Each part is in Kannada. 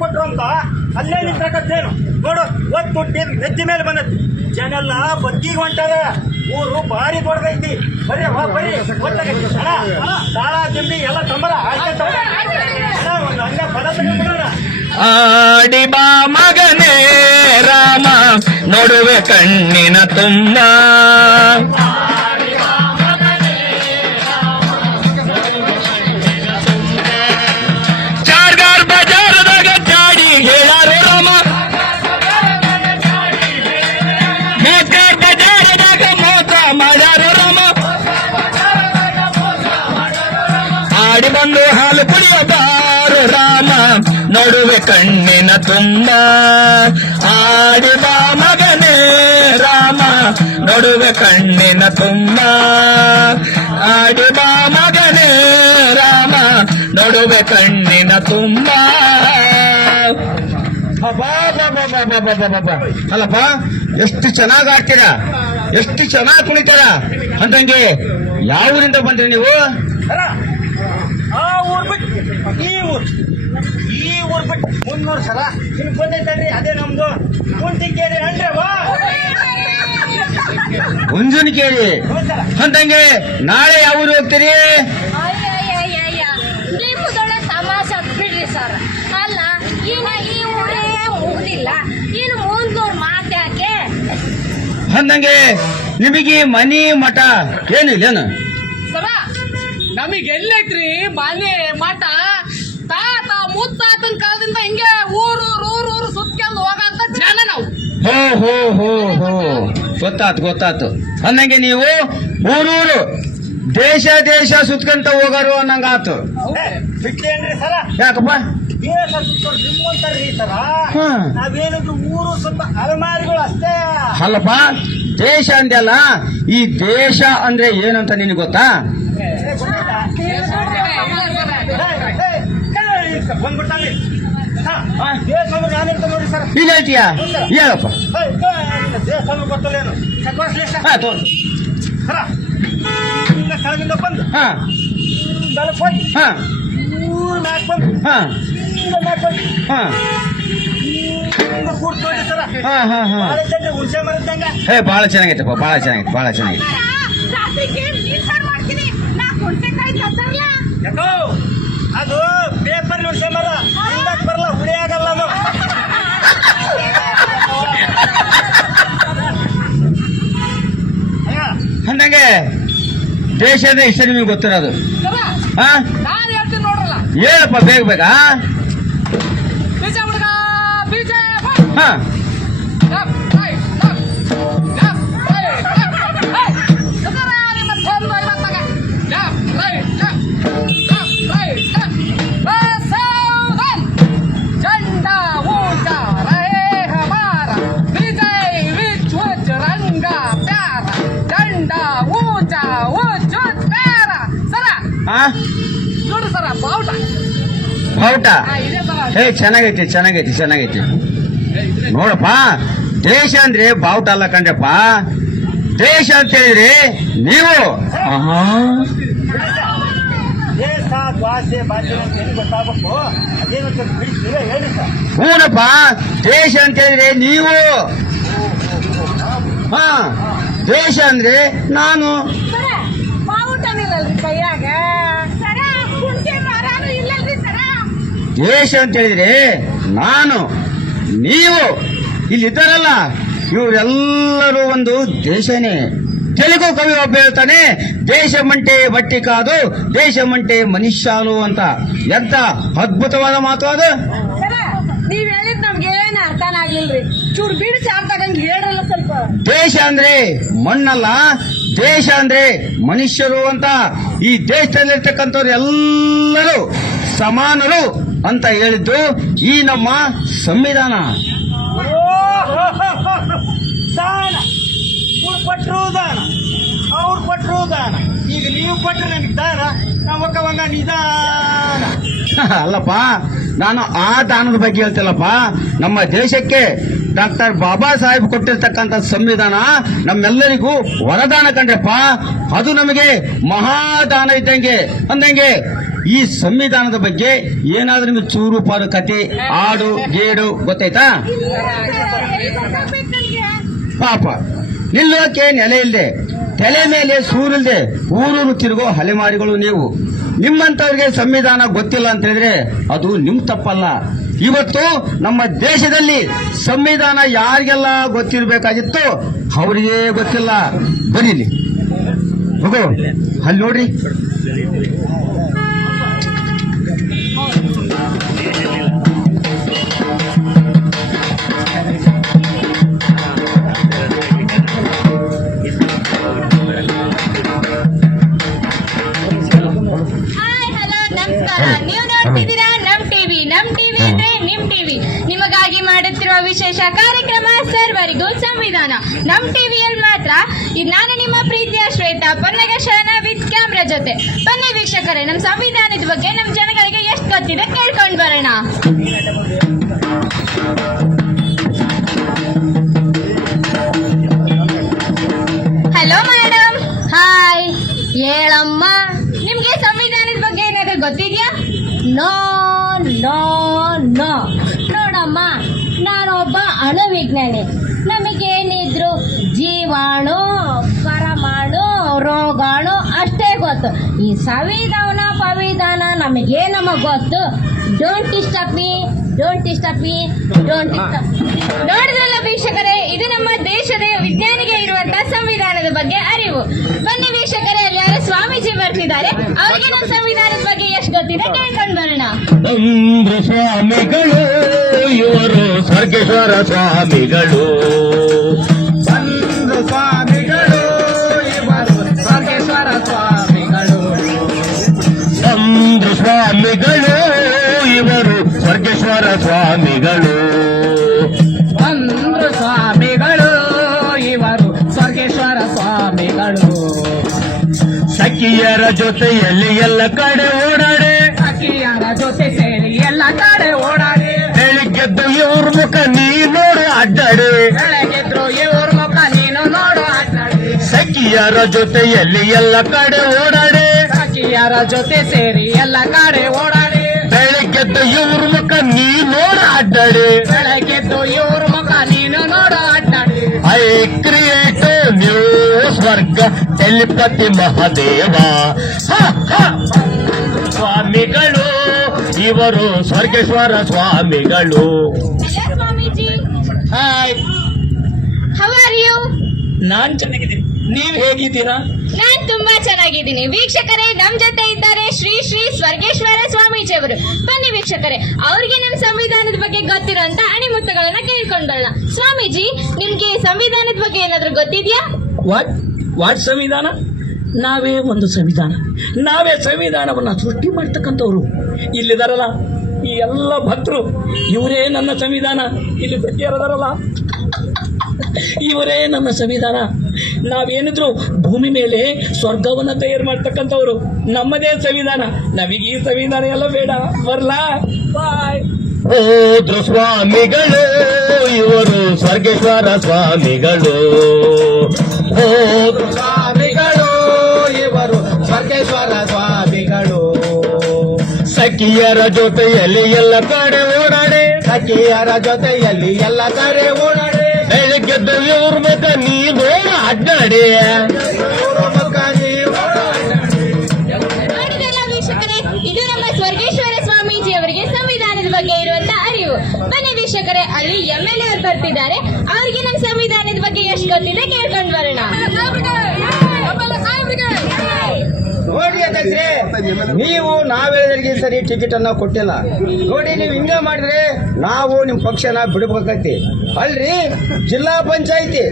ಕೊಟ್ರು ಅಂತ ಅಲ್ಲೇ ನಿಂತಕ್ಕದ್ದೇನು ನೋಡು ಒತ್ತು ನೆತ್ತಿ ಮೇಲೆ ಬಂದದ್ದು ಜನ ಎಲ್ಲ ಬಗ್ಗಿಗೆ ಹೊಂಟದ ಊರು ಭಾರಿ ದೊಡ್ಡದೈತಿ. ಬರೀ ಬರೀ ಅಣ್ಣ, ತಾಳ ದಿಂಬಿ ಎಲ್ಲ ತಂಬರ ಒಂದು ಹಂಗ ಪದ ಆಡಿ ಬಾ ಮಗನೇ ರಾಮ ನೋಡುವೆ ಕಣ್ಣಿನ ತುಂಬ. ನೋಡುವೆ ಕಣ್ಣಿನ ತುಂಬ. ಆಡಿ ಬಾ ಮಗನೇ ರಾಮ ನಡುವೆ ಕಣ್ಣಿನ ತುಂಬ. ಆಡಿ ಬಾ ಮಗನೇ ರಾಮ ನಡುವೆ ಕಣ್ಣಿನ ತುಂಬ. ಅಲ್ಲಪ್ಪ ಎಷ್ಟು ಚೆನ್ನಾಗಿ ಹಾಕ್ತೀರ ಎಷ್ಟು ಚೆನ್ನಾಗಿ ಕುಣಿತೀರಾ? ಅಂತಂಗೆ ಯಾವ ಊರಿಂದ ಬಂದ್ರಿ ನೀವು? ಆ ಊರ್ ಬಿಟ್ಟು ಈ ಊರ್. ಊರ್ ಬಿಟ್ಟು ಮುನ್ನೂರು ಸಲ. ನಿಮ್ಗೆ ಗೊತ್ತೈತಲ್ರಿ ಅದೇ ನಮ್ದು. ಕುಂಟಿಕೇರಿ ಅಂದ್ರೆ ಹುಂಜುನ್ ಕೇಳಿ ಅಂತಂಗೆ ಅಂದಂಗೆ ನಾಳೆ ಯಾವ ಊರು ಹೋಗ್ತೀರಿ? ಅಯ್ಯಯ್ಯಯ್ಯಯ್ಯ ನಿಮ್ಮದೊಳ್ಳೆ ತಮಾಷೆ ಬಿಡ್ರಿ ಸರ್. ಅಲ್ಲ ಇನ್ನ ಈ ಊರೇ ಮುಗ್ದಿಲ್ಲ. ಇನ್ನು ಮುಂದೂರ್ ಮಾತ್ಯಾಕೆ ಅಂದಂಗೆ ನಿಮಗೆ ಮನಿ ಮಠ ಏನಿಲ್ಲೇನು ಸರ ನಮಗೆ ಎಲ್ಲೈತ್ರಿ ಮನೆ ಮಠ. ತಾತ ಮುತ್ತಾತನ ಕಾಲದಿಂದ ಹಿಂಗೆ ಊರು ಊರು ಊರು ಸುತ್ಕೊಂಡು ಹೋಗಂತ ಜನ ನಾವು. ಹೋ ಹೋ ಹೋ ಹೋ. ಗೊತ್ತಾತು ಗೊತ್ತಾತು. ಅಂದಂಗೆ ನೀವು ಊರೂರು ದೇಶ ದೇಶ ಸುತ್ಕಂತ ಹೋಗರು ಅನ್ನಂಗಾತು. ಬಿಟ್ಲೇನ್ರಿ ಸರ. ಯಾಕಪ್ಪ? ದೇಶ ಸುತ್ತೋರು ನಿಮ್ಮಂತಾರ್ರಿ ಸರ. ಹ್ಮ್. ನಾವೇನಿದ್ರು ಊರು ಸ್ವಲ್ಪ ಅಲಮಾರಿಗಳು ಅಷ್ಟೇ. ಅಲ್ಲಪ್ಪ ದೇಶ ಅಂದೆಲ್ಲ ಈ ದೇಶ ಅಂದ್ರೆ ಏನಂತ ನಿನಗೆ ಗೊತ್ತಾ ಗೊತ್ತಾಯ್ತಾ? ಏ, ಏ, ಏ, ಬಂದ್ಬಿಡ್ತಾನ್ರಿ ಹಾ, ಹಾ, ದೇಶ ಅಂದ್ರೆ ನಾನಿರ್ತ ನೋಡಿ ಸರ್ ಈಗ ಹೇಳ್ತೀಯಾ? ಹೇಳಪ್ಪ. ಕೆಳಗಿಂದ ಬಂದು. ಹಾ. ಬೆಳಕ್ ಹೋಗಿ. ಹಾ. ಮ್ಯಾಕ್ ಬಂದು. ಹಾ. ನಾಲ್ಕು ಬಂದು. ಹಾ. ಹೇ ಭಾಳ ಚೆನ್ನಾಗೈತಪ್ಪ ಭಾಳ ಚೆನ್ನಾಗೈತೆ ಭಾಳ ಚೆನ್ನಾಗೈತೆ. ಅದು ಪೇಪರ್ ನ್ಯೂಸ್ ಮರ ಹಿಂದಕ್ ಬರಲ್ಲ ಹುಳಿ ಆಗಲ್ಲ ಅದು. ಅಯ್ಯ, ಅಂದಂಗೆ ದೇಶ ಅಂದ್ರೆ ಇಷ್ಟ ನಿಮಗೆ ಗೊತ್ತಿರೋದು. ಹಾ ನಾನು ಹೇಳ್ತೀನಿ ನೋಡ್ರಲ್ಲ. ಹೇಳಪ್ಪ ಬೇಗ ಬೇಗ ಬೀಜ ಹುಡುಗ ಬೀಜ. ಹಾ. ಬಾವುಟ ಹಾ, ಹೇ ಚೆನ್ನಾಗೈತಿ ಚೆನ್ನಾಗೈತಿ ಚೆನ್ನಾಗೈತಿ. ನೋಡಪ್ಪ ದೇಶ ಅಂದ್ರೆ ಬಾವುಟ ಅಲ್ಲ ಕಂಡ್ರಪ್ಪ. ದೇಶ ಅಂತ ಹೇಳಿದ್ರೆ ನೀವು. ಹೂನಪ್ಪ ದೇಶ ಅಂತ ಹೇಳಿದ್ರೆ ನೀವು. ಹಾ ದೇಶ ಅಂದ್ರೆ ನಾನು. ಕೈಯಾಗ ಸರ ಹುಣ್ಸೆ ಮರಾನು ಇಲ್ಲಲ್ರಿ ಸರ ದೇಶ ಅಂತ ಹೇಳಿದ್ರೆ ನಾನು ನೀವು ಇಲ್ಲಿದ್ದಾರಲ್ಲ ಇವರೆಲ್ಲರೂ ಒಂದು ದೇಶನೇ. ತೆಲುಗು ಕವಿ ಒಬ್ಬ ಹೇಳ್ತಾನೆ ದೇಶ ಮಂಟೆ ಬಟ್ಟಿ ಕಾದು ದೇಶ ಮಂಟೆ ಮನುಷ್ಯಾಲು ಅಂತ. ಎಂತ ಅದ್ಭುತವಾದ ಮಾತು ಅದು. ನೀವ್ ಹೇಳಿದ್ ನಮ್ಗೆ ಏನ್ ಅರ್ಥನ ಆಗ್ಲಿಲ್ರಿ? ಚೂರ್ ಬಿಡಿಸಿ ಅರ್ಥಗಂಗ್ ಹೇಳ್ರಲ್ಲ ಸ್ವಲ್ಪ. ದೇಶ ಅಂದ್ರೆ ಮಣ್ಣಲ್ಲ ದೇಶ ಅಂದ್ರೆ ಮನುಷ್ಯರು ಅಂತ. ಈ ದೇಶದಲ್ಲಿರ್ತಕ್ಕಂಥವ್ರು ಎಲ್ಲರೂ ಸಮಾನರು ಅಂತ ಹೇಳಿದ್ದು ಈ ನಮ್ಮ ಸಂವಿಧಾನ. ದಾನ. ಇವ್ರು ಕೊಟ್ಟರು ದಾನ. ಅವ್ರು ಕೊಟ್ಟರು ದಾನ. ಈಗ ನೀವು ನನಗೆ ದಾನ ನಿಧಾನ. ಅಲ್ಲಪ್ಪ ನಾನು ಆ ದಾನದ ಬಗ್ಗೆ ಹೇಳ್ತಿಲ್ಲಪ್ಪ. ನಮ್ಮ ದೇಶಕ್ಕೆ ಡಾಕ್ಟರ್ ಬಾಬಾ ಸಾಹೇಬ್ ಕೊಟ್ಟಿರ್ತಕ್ಕಂಥ ಸಂವಿಧಾನ ನಮ್ಮೆಲ್ಲರಿಗೂ ವರದಾನ ಕಂಡ್ರಪ್ಪ. ಅದು ನಮಗೆ ಮಹಾದಾನ ಇದ್ದಂಗೆ ಅಂದಂಗೆ ಈ ಸಂವಿಧಾನದ ಬಗ್ಗೆ ಏನಾದ್ರೂ ನಿಮ್ಗೆ ಚೂರು ಪಾರು ಕತೆ ಆಡು ಗೇಡು ಗೊತ್ತಾಯ್ತಾ? ಪಾಪ. ನಿಲ್ಲೋಕೆ ನೆಲೆ ಇಲ್ಲದೆ ತಲೆ ಮೇಲೆ ಸೂರಿಲ್ದೆ ಊರೂರು ತಿರುಗೋ ಅಲೆಮಾರಿಗಳು ನೀವು. ನಿಮ್ಮಂತವ್ರಿಗೆ ಸಂವಿಧಾನ ಗೊತ್ತಿಲ್ಲ ಅಂತ ಹೇಳಿದ್ರೆ ಅದು ನಿಮ್ ತಪ್ಪಲ್ಲ. ಇವತ್ತು ನಮ್ಮ ದೇಶದಲ್ಲಿ ಸಂವಿಧಾನ ಯಾರಿಗೆಲ್ಲ ಗೊತ್ತಿರಬೇಕಾಗಿತ್ತು ಅವರಿಗೆ ಗೊತ್ತಿಲ್ಲ. ಬರೀಲಿ. ಅಲ್ಲಿ ನೋಡ್ರಿ. ನೀವು ನೋಡ್ತಿದ್ದೀರಾ ನಮ್ ಟಿವಿ ನಮ್ ಟಿವಿ ಅಂದ್ರೆ ನಿಮ್ ಟಿವಿ. ನಿಮಗಾಗಿ ಮಾಡುತ್ತಿರುವ ವಿಶೇಷ ಕಾರ್ಯಕ್ರಮ ಸರ್ವರಿಗೂ ಸಂವಿಧಾನ. ನಮ್ ಟಿವಿಯಲ್ಲಿ ಮಾತ್ರ ನಾನು ನಿಮ್ಮ ಪ್ರೀತಿಯ ಶ್ವೇತಾ ಪನ್ನಗ ಶರಣ ವಿತ್ ಕ್ಯಾಮ್ರಾ ಜೊತೆ. ಬನ್ನಿ ವೀಕ್ಷಕರೇ ನಮ್ ಸಂವಿಧಾನದ ಬಗ್ಗೆ ನಮ್ ಜನಗಳಿಗೆ ಎಷ್ಟು ಗೊತ್ತಿದೆ ಕೇಳ್ಕೊಂಡ್ ಬರೋಣ. ಸಂವಿಧಾನ ಪವಿಧಾನ ನಮಗೆ ನಮಗೆ ಗೊತ್ತು. Don't disturb me don't disturb me don't disturb ನೋಡಿದ್ರಲ್ಲ ವೀಕ್ಷಕರೇ ಇದು ನಮ್ಮ ದೇಶದ ವಿಜ್ಞಾನಿಗೆ ಇರುವಂತಹ ಸಂವಿಧಾನದ ಬಗ್ಗೆ ಅರಿವು. ಬನ್ನಿ ವೀಕ್ಷಕರೇ ಎಲ್ಲರೂ ಸ್ವಾಮೀಜಿ ಬರ್ತಿದ್ದಾರೆ. ಅವರಿಗೆ ನಮ್ಮ ಸಂವಿಧಾನದ ಬಗ್ಗೆ ಎಷ್ಟು ಗೊತ್ತಿದೆ ಕೇಳ್ಕೊಂಡು ಬರೋಣ. ಸ್ವಾಮಿಗಳು ಇವರು ಸ್ವರ್ಗೇಶ್ವರ ಸ್ವಾಮಿಗಳು. ಸ್ವಾಮಿಗಳು ಅಂದ್ರ ಸ್ವಾಮಿಗಳು ಇವರು ಸ್ವರ್ಗೇಶ್ವರ ಸ್ವಾಮಿಗಳು. ಸಖಿಯರ ಜೊತೆಯಲ್ಲಿ ಎಲ್ಲ ಕಡೆ ಓಡಾಡಿ? ಸಖಿಯರ ಜೊತೆ ಸೇರಿ ಎಲ್ಲ ಕಡೆ ಓಡಾಡಿ. ಬೆಳಿಗ್ಗೆದ್ದು ಇವ್ರ ಮುಖ ನೀ ನೋಡು ಅಡ್ಡಾಡಿ. ಬೆಳಗ್ಗೆದ್ರು ಇವ್ರ ಮುಖ ನೀನು ನೋಡು ಸಕಿಯರ ಸಖಿಯರ ಜೊತೆಯಲ್ಲಿ ಎಲ್ಲ ಕಡೆ ಓಡಾಡಿ? ಸಖಿಯರ ಜೊತೆ ಸೇರಿ ಎಲ್ಲ ಕಡೆ ಓಡಾಡಿ. ಬೆಳಿಗ್ಗೆದ್ದು ಇವ್ರ ಮುಖ ನೀ ನೋಡ ಅಡ್ಡಾಡಿ ಬೆಳಗ್ಗೆದ್ದು ಇವ್ರ ಮುಖ ನೀನು ನೋಡ ಅಡ್ಡಾಡಿ ಐ ಕ್ರಿಯೇಟ್ ನ್ಯೂ ಸ್ವರ್ಗ ಟೆಲಿಪತಿ ಮಹಾದೇವ. ಸ್ವಾಮಿಗಳು ಇವರು ಸ್ವರ್ಗೇಶ್ವರ ಸ್ವಾಮಿಗಳು. ಹಾಯ್ ಹೌ ಆರ್ ಯು ನಾನ್ ಚೆನ್ನಾಗಿದ್ದೀನಿ. ನೀವ್ ಹೇಗಿದ್ದೀರಾ? ನಾನ್ ತುಂಬಾ ಚೆನ್ನಾಗಿದ್ದೀನಿ. ವೀಕ್ಷಕರೇ ನಮ್ ಜೊತೆ ಇದ್ದಾರೆ ಶ್ರೀ ಶ್ರೀ ಸ್ವರ್ಗೇಶ್ವರ ಸ್ವಾಮೀಜಿ ಅವರು ಬನ್ನಿ ವೀಕ್ಷಕರೇ ಅವ್ರಿಗೆ ನಮ್ ಸಂವಿಧಾನದ ಬಗ್ಗೆ ಗೊತ್ತಿರೋಂತ ಅಣಿಮುತ್ತಗಳನ್ನ ಕೇಳ್ಕೊಂಡ್ ಬರೋಣ ಸ್ವಾಮೀಜಿ ನಿಮ್ಗೆ ಸಂವಿಧಾನದ ಬಗ್ಗೆ ಏನಾದ್ರು ಗೊತ್ತಿದ್ಯಾ? ವಾಟ್ ವಾಟ್ ಸಂವಿಧಾನ? ನಾವೇ ಒಂದು ಸಂವಿಧಾನ. ನಾವೇ ಸಂವಿಧಾನವನ್ನ ಸೃಷ್ಟಿ ಮಾಡ್ತಕ್ಕಂಥವ್ರು. ಇಲ್ಲಿದಾರಲ್ಲ ಈ ಎಲ್ಲ ಭಕ್ತರು. ಇವರೇ ನನ್ನ ಸಂವಿಧಾನ. ಇಲ್ಲಿ ಭಕ್ತಿಯರದಾರಲ್ಲ ಇವರೇ ನನ್ನ ಸಂವಿಧಾನ. ನಾವೇನಿದ್ರು ಭೂಮಿ ಮೇಲೆ ಸ್ವರ್ಗವನ್ನ ತಯಾರು ಮಾಡ್ತಕ್ಕಂಥವ್ರು. ನಮ್ಮದೇ ಸಂವಿಧಾನ. ನಮಗೆ ಈ ಸಂವಿಧಾನ ಎಲ್ಲ ಬೇಡ. ಬರ್ಲಾ? ಬಾಯ್. ಹೋದ್ರು ಸ್ವಾಮಿಗಳು ಇವರು ಸ್ವರ್ಗೇಶ್ವರ ಸ್ವಾಮಿಗಳು. ಹೋದ್ರು ಸ್ವಾಮಿಗಳು ಇವರು ಸ್ವರ್ಗೇಶ್ವರ ಸ್ವಾಮಿಗಳು. ಸಖಿಯರ ಜೊತೆಯಲ್ಲಿ ಎಲ್ಲ ಕಡೆ ಓಡಾಡೆ. ಸಖಿಯರ ಜೊತೆಯಲ್ಲಿ ಎಲ್ಲ ಕಡೆ ಓಡಾಡೆ. ಬೆಳಗ್ಗೆದ್ದು ಇವ್ರ ನೀ ನೋಡಿದ್ರಲ್ಲ ಇದು ನಮ್ಮ ಸ್ವರ್ಗೇಶ್ವರ ಸ್ವಾಮೀಜಿ ಅವರಿಗೆ ಸಂವಿಧಾನದ ಬಗ್ಗೆ ಇರುವಂತ ಅರಿವು. ಬನ್ನಿ ವೀಕ್ಷಕರೇ ಅಲ್ಲಿ ಎಂ ಎಲ್ ಎ ಅವ್ರು ಬರ್ತಿದ್ದಾರೆ. ಅವ್ರಿಗೆ ನಮ್ಮ ಸಂವಿಧಾನದ ಬಗ್ಗೆ ಎಷ್ಟು ಗೊತ್ತಿದೆ ಕೇಳ್ಕೊಂಡ್ ಬರೋಣ. ನೋಡಿ ಅಧ್ಯಕ್ಷರೇ ನೀವು ನಾವೆಲ್ಲರಿಗೆ ಸರಿ ಟಿಕೆಟ್ ಅನ್ನ ಕೊಟ್ಟಿಲ್ಲ. ನೋಡಿ ನೀವು ಹಿಂಗೆ ಮಾಡಿದ್ರೆ ನಾವು ನಿಮ್ ಪಕ್ಷನ ಬಿಡ್ಬೇಕೈತಿ ಅಲ್ರಿ ಜಿಲ್ಲಾ ಪಂಚಾಯಿತಿ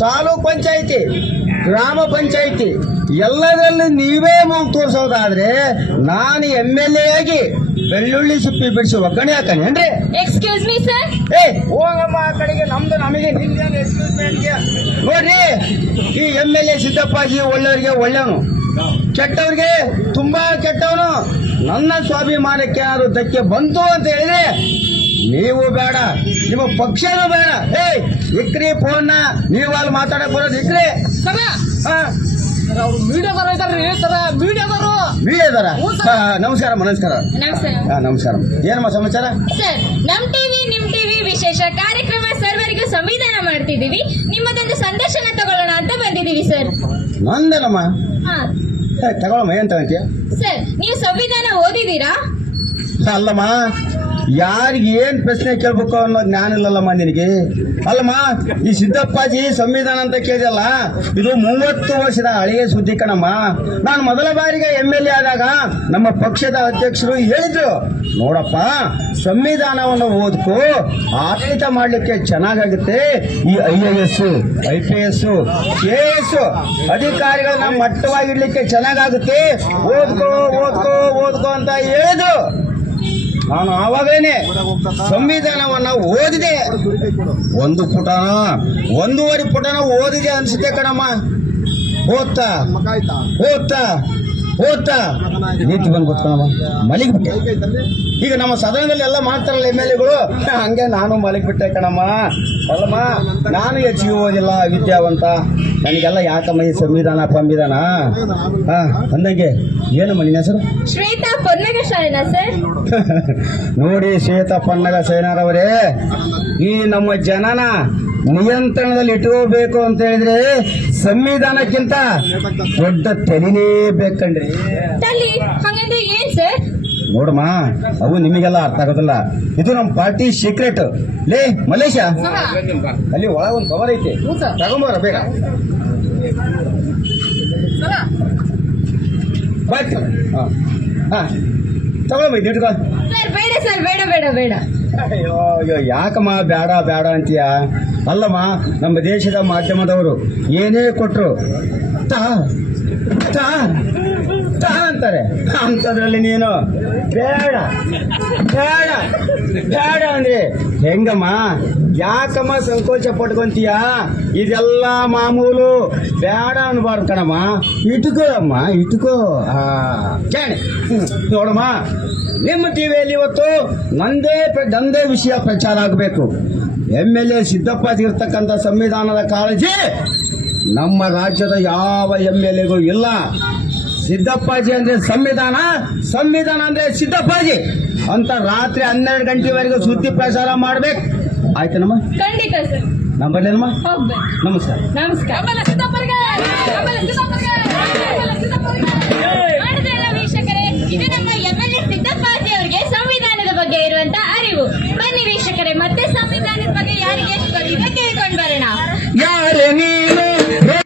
ತಾಲೂಕ್ ಪಂಚಾಯಿತಿ ಗ್ರಾಮ ಪಂಚಾಯಿತಿ ಎಲ್ಲದರಲ್ಲಿ ನೀವೇ ಮೂಗು ತೋರಿಸೋದಾದ್ರೆ ನಾನು ಎಂ ಎಲ್ ಎ ಆಗಿ ಬೆಳ್ಳುಳ್ಳಿ ಸಿಪ್ಪಿ ಬಿಡಿಸಿ ಒಗ್ಗಣೆ ಹಾಕಣೇನ್ರಿ ಎಕ್ಸ್ಕ್ಯೂಸ್ ಮೀ ಸರ್ ಏ ಹೋಗಮ್ಮ ಆ ಕಡೆಗೆ ನಮ್ದು ನಮಗೆ ನಿಮ್ದೇನು excuse me ನೋಡ್ರಿ ಈ ಎಂ ಎಲ್ ಎ ಸಿದ್ದಪ್ಪಾಜಿ ಒಳ್ಳೆಯವ್ರಿಗೆ ಒಳ್ಳೆಯವನು. ಕೆಟ್ಟವ್ರಿಗೆ ತುಂಬಾ ಕೆಟ್ಟವನು. ನನ್ನ ಸ್ವಾಭಿಮಾನಕ್ಕೆ ಏನಾದ್ರು ಧಕ್ಕೆ ಬಂತು ಅಂತ ಹೇಳಿದ್ರೆ ನೀವು ಬೇಡ. ನಿಮ್ಮ ಪಕ್ಷನೂ ಬೇಡ. ಏಯ್ ಇಕ್ರಿ ಫೋನ್ನ. ನೀವು ಅಲ್ಲಿ ಮಾತಾಡಕ್ ಬರೋದು ಇಕ್ರಿ. ಹಾ? ಅವ್ರು ಮೀಡಿಯಾದವ್ರು ಇದಾರ್ರಿ ಸರ ಮೀಡಿಯಾದವರು ವಿಡಿಯೋದಾರ ನಮಸ್ಕಾರ ನಮಸ್ಕಾರ ನಮಸ್ಕಾರ ಹಾ ನಮಸ್ಕಾರ. ಏನಮ್ಮ ಸಮಾಚಾರ? ಸರ್ ನಮ್ ಟಿವಿ ನಿಮ್ ಟಿವಿ ವಿಶೇಷ ಕಾರ್ಯಕ್ರಮ ಸರ್ವರಿಗೂ ಸಂವಿಧಾನ ಮಾಡ್ತಿದೀವಿ ನಿಮ್ಮದೊಂದು ಸಂದರ್ಶನ ತಗೊಳ್ಳೋಣ ಅಂತ ಬಂದಿದೀವಿ ಸರ್. ನಂದನಮ್ಮ? ಹಾ. ಏ, ತಗೊಳಮ್ಮ ಏನ್ ತಗೊಂತೀಯ ಸರ್ ನೀವು ಸಂವಿಧಾನ ಓದಿದೀರಾ ಅಲ್ಲಮ್ಮ ಯಾರಿಗೆ ಏನ್ ಪ್ರಶ್ನೆ ಕೇಳ್ಬೇಕು ಅನ್ನೋ ಜ್ಞಾನ ಇಲ್ಲಲ್ಲಮ್ಮ ನಿನಗೆ? ಅಲ್ಲಮ್ಮ, ಈ ಸಿದ್ದಪ್ಪಾಜಿ ಸಂವಿಧಾನ ಅಂತ ಕೇಳಿದಲ್ಲ ಇದು ಮೂವತ್ತು ವರ್ಷದ ಹಳೆಯ ಸುದ್ದಿ ಕಣಮ್ಮ. ನಾನು ಮೊದಲ ಬಾರಿಗೆ ಎಂ ಎಲ್ ಎ ಆದಾಗ ನಮ್ಮ ಪಕ್ಷದ ಅಧ್ಯಕ್ಷರು ಹೇಳಿದ್ರು, ನೋಡಪ್ಪ, ಸಂವಿಧಾನವನ್ನು ಓದ್ಕೋ, ಆಡಳಿತ ಮಾಡ್ಲಿಕ್ಕೆ ಚೆನ್ನಾಗಾಗುತ್ತೆ. ಈ I A S, I P S, K S ಅಧಿಕಾರಿಗಳನ್ನ ಮಟ್ಟವಾಗಿಡ್ಲಿಕ್ಕೆ ಚೆನ್ನಾಗಾಗುತ್ತೆ. ಓದ್ಕೋ ಓದ್ಕೋ ಓದ್ಕೋ ಅಂತ ಹೇಳಿದ್ರು. ನಾನು ಆವಾಗಲೇ ಸಂವಿಧಾನವನ್ನ ಓದಿದೆ. ಒಂದು ಪುಟನ? ಒಂದೂವರೆ ಪುಟನ ಓದಿದೆ ಅನ್ಸುತ್ತೆ ಕಣಮ್ಮ. ಓದ್ತಾ? ಓದ್ತಾ? ಓದ್ತಾ ನೀತಿ ಬಂದು ಕಣಮ್ಮ ಮಲಗಿಬಿಟ್ಟೆ. ಈಗ ನಮ್ಮ ಸದನದಲ್ಲಿ ಎಲ್ಲ ಮಾಡ್ತಾರಲ್ಲ ಎಂ ಎಲ್ ಎಗಳು? ಹಂಗೆ ನಾನು ಮಲಗಿಬಿಟ್ಟೆ ಕಣಮ್ಮ. ಅಲ್ಲಮ್ಮ ನಾನು ಹೆಚ್ಚಿಗೆ ಓದಿಲ್ಲ ವಿದ್ಯಾವಂತ ನನಗೆಲ್ಲ ಯಾಕಮ್ಮ ಈ ಸಂವಿಧಾನ ಸಂವಿಧಾನ? ಹಾಂ ಅಂದಂಗೆ ಏನು ನಿನ್ನ ಹೆಸರು? ಶ್ವೇತಾ ಪೊನ್ನಗ ಶೈನ ಸರ್? ನೋಡಿ ಶ್ವೇತಾ ಪನ್ನಗ ಸೈನಾರವರೇ ಈ ನಮ್ಮ ಜನನ ನಿಯಂತ್ರಣದಲ್ಲಿ ಇಟ್ಕೋಬೇಕು ಅಂತ ಹೇಳಿದ್ರೆ ಸಂವಿಧಾನಕ್ಕಿಂತ ದೊಡ್ಡ ತೆಲಿನೇ ಬೇಕಂಡ್ರಿ ತಲ್ಲಿ ಹಂಗಂದ್ರೆ ಏನ್ ಸರ್? ನೋಡಮ್ಮ ಅವು ನಿಮಗೆಲ್ಲ ಅರ್ಥ ಆಗೋದಿಲ್ಲ. ಇದು ನಮ್ಮ ಪಾರ್ಟಿ ಸೀಕ್ರೆಟ್ ಲೇ ಮಲೇಷ್ಯಾ ಅಲ್ಲಿ ಒಳಗೆ ಒಂದು ಕವರ್ ಐತಿ. ತಗೊಂಬರ ಬೇಗ. ಬಾಯ್ತು ಹಾ. ಹಾ. ತಗೋ ಇಟ್ಕೋ. ಸರ್ ಬೇಡ ಸರ್ ಬೇಡ ಬೇಡ ಬೇಡ. ಅಯ್ಯೋ ಅಯ್ಯೋ ಯಾಕಮ್ಮ ಬೇಡ ಬೇಡ ಅಂತೀಯ? ಅಲ್ಲಮ್ಮ ನಮ್ಮ ದೇಶದ ಮಾಧ್ಯಮದವರು ಏನೇ ಕೊಟ್ಟರು ತಾ ತಾ. ಅಂತಾರೆ. ಅಂಥದ್ರಲ್ಲಿ ನೀನು ಬೇಡ ಬೇಡ ಬೇಡ ಅಂದ್ರೆ ಹೆಂಗಮ್ಮ, ಯಾಕಮ್ಮ ಸಂಕೋಚ ಪಟ್ಕೊಂತೀಯ? ಇದೆಲ್ಲ ಮಾಮೂಲು ಬೇಡ ಅನ್ಬಾರ್ದು ಕಣಮ್ಮ. ಇಟ್ಕೋ. ಅಮ್ಮ ಇಟ್ಕೋ ಕೇಳಿ. ನೋಡಮ್ಮ, ನಿಮ್ಮ ಟಿವಿಯಲ್ಲಿ ಇವತ್ತು ನಂದೇ ನಂದೇ ವಿಷಯ ಪ್ರಚಾರ ಆಗಬೇಕು. ಎಂ ಎಲ್ ಎ ಸಿದ್ದಪ್ಪಾಜಿರ್ತಕ್ಕಂಥ ಸಂವಿಧಾನದ ಕಾಳಜಿ ನಮ್ಮ ರಾಜ್ಯದ ಯಾವ ಎಂ ಎಲ್ ಎಗೂ ಇಲ್ಲ. ಸಿದ್ದಪ್ಪಾಜಿ ಅಂದ್ರೆ ಸಂವಿಧಾನ ಸಂವಿಧಾನ ಅಂದ್ರೆ ಸಿದ್ದಪ್ಪಾಜಿ. ಅಂತ ರಾತ್ರಿ ಹನ್ನೆರಡು ಗಂಟೆವರೆಗೂ ಸುದ್ದಿ ಪ್ರಸಾರ ಮಾಡ್ಬೇಕು. ಆಯ್ತನಮ್ಮ? ಖಂಡಿತ ಸರ್. ನಂಬರ್ಲೇನಮ್ಮ? ನಮಸ್ಕಾರ. ನಮಸ್ಕಾರ. ನಮ್ಮ ಅವರಿಗೆ ಸಂವಿಧಾನದ ಬಗ್ಗೆ ಇರುವಂತ ಅರಿವು. ಬನ್ನಿ ವೀಕ್ಷಕರೇ ಮತ್ತೆ ಸಂವಿಧಾನದ ಬಗ್ಗೆ ಯಾರಿಗೆ ಎಷ್ಟು ಕೇಳ್ಕೊಂಡು ಬರೋಣ. ಯಾರೇ ನೀನು?